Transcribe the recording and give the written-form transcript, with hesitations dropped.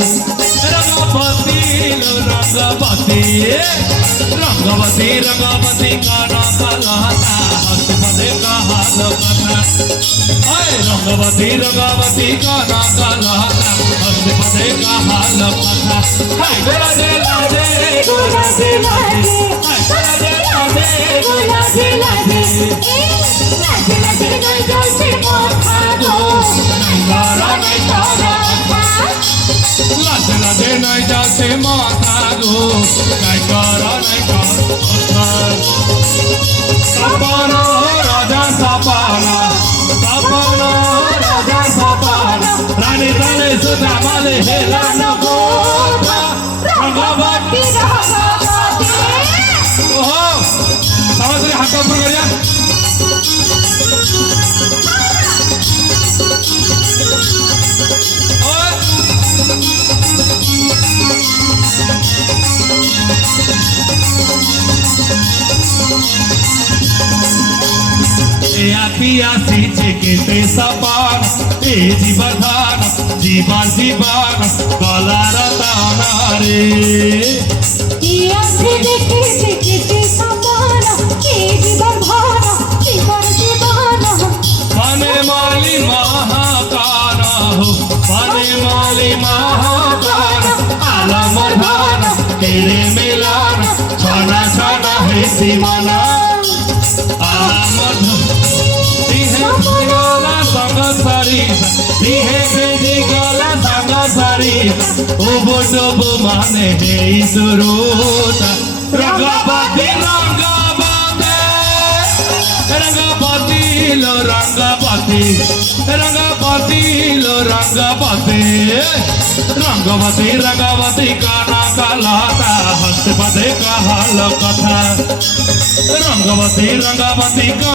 रंगवती लो रंगवती रंगवती रंगवती काना कालाता हंस पदे का हाल कथा रंगवती रंगवती काना कालाता हंस पदे का हाल कथा गोला दे लादे गोला दे लादे गोला दे लादे गोला दे लादे लादे लादे नई जलसे माथा गो नंगारा नई तारा लादे लादे नई जलसे माथा गो नंगारा नई तारा सपना राजा सपना सपना राजा सपना रानी रानी सुधा माले हेला नको रंगवती रंगवती ओहो समझ रहे हाथ ऊपर करिया पिया सींचे के ते सपान ए जीवधान जीवन जीवन गला रताना रे पिया सींचे के ते सपान ए जीवधान जीवन जीवन पाने माली महाकाना हो पाने माली महाकाना आलम धान तेरे मिलान छाना छाना है सीमाना आलम माने सुरूता रंगवती रंगवती लो रंगवती रंगवती लो रंगवती रंगवती रंगवती काना कालाता हंस पदे का हाल कथा रंगवती रंगवती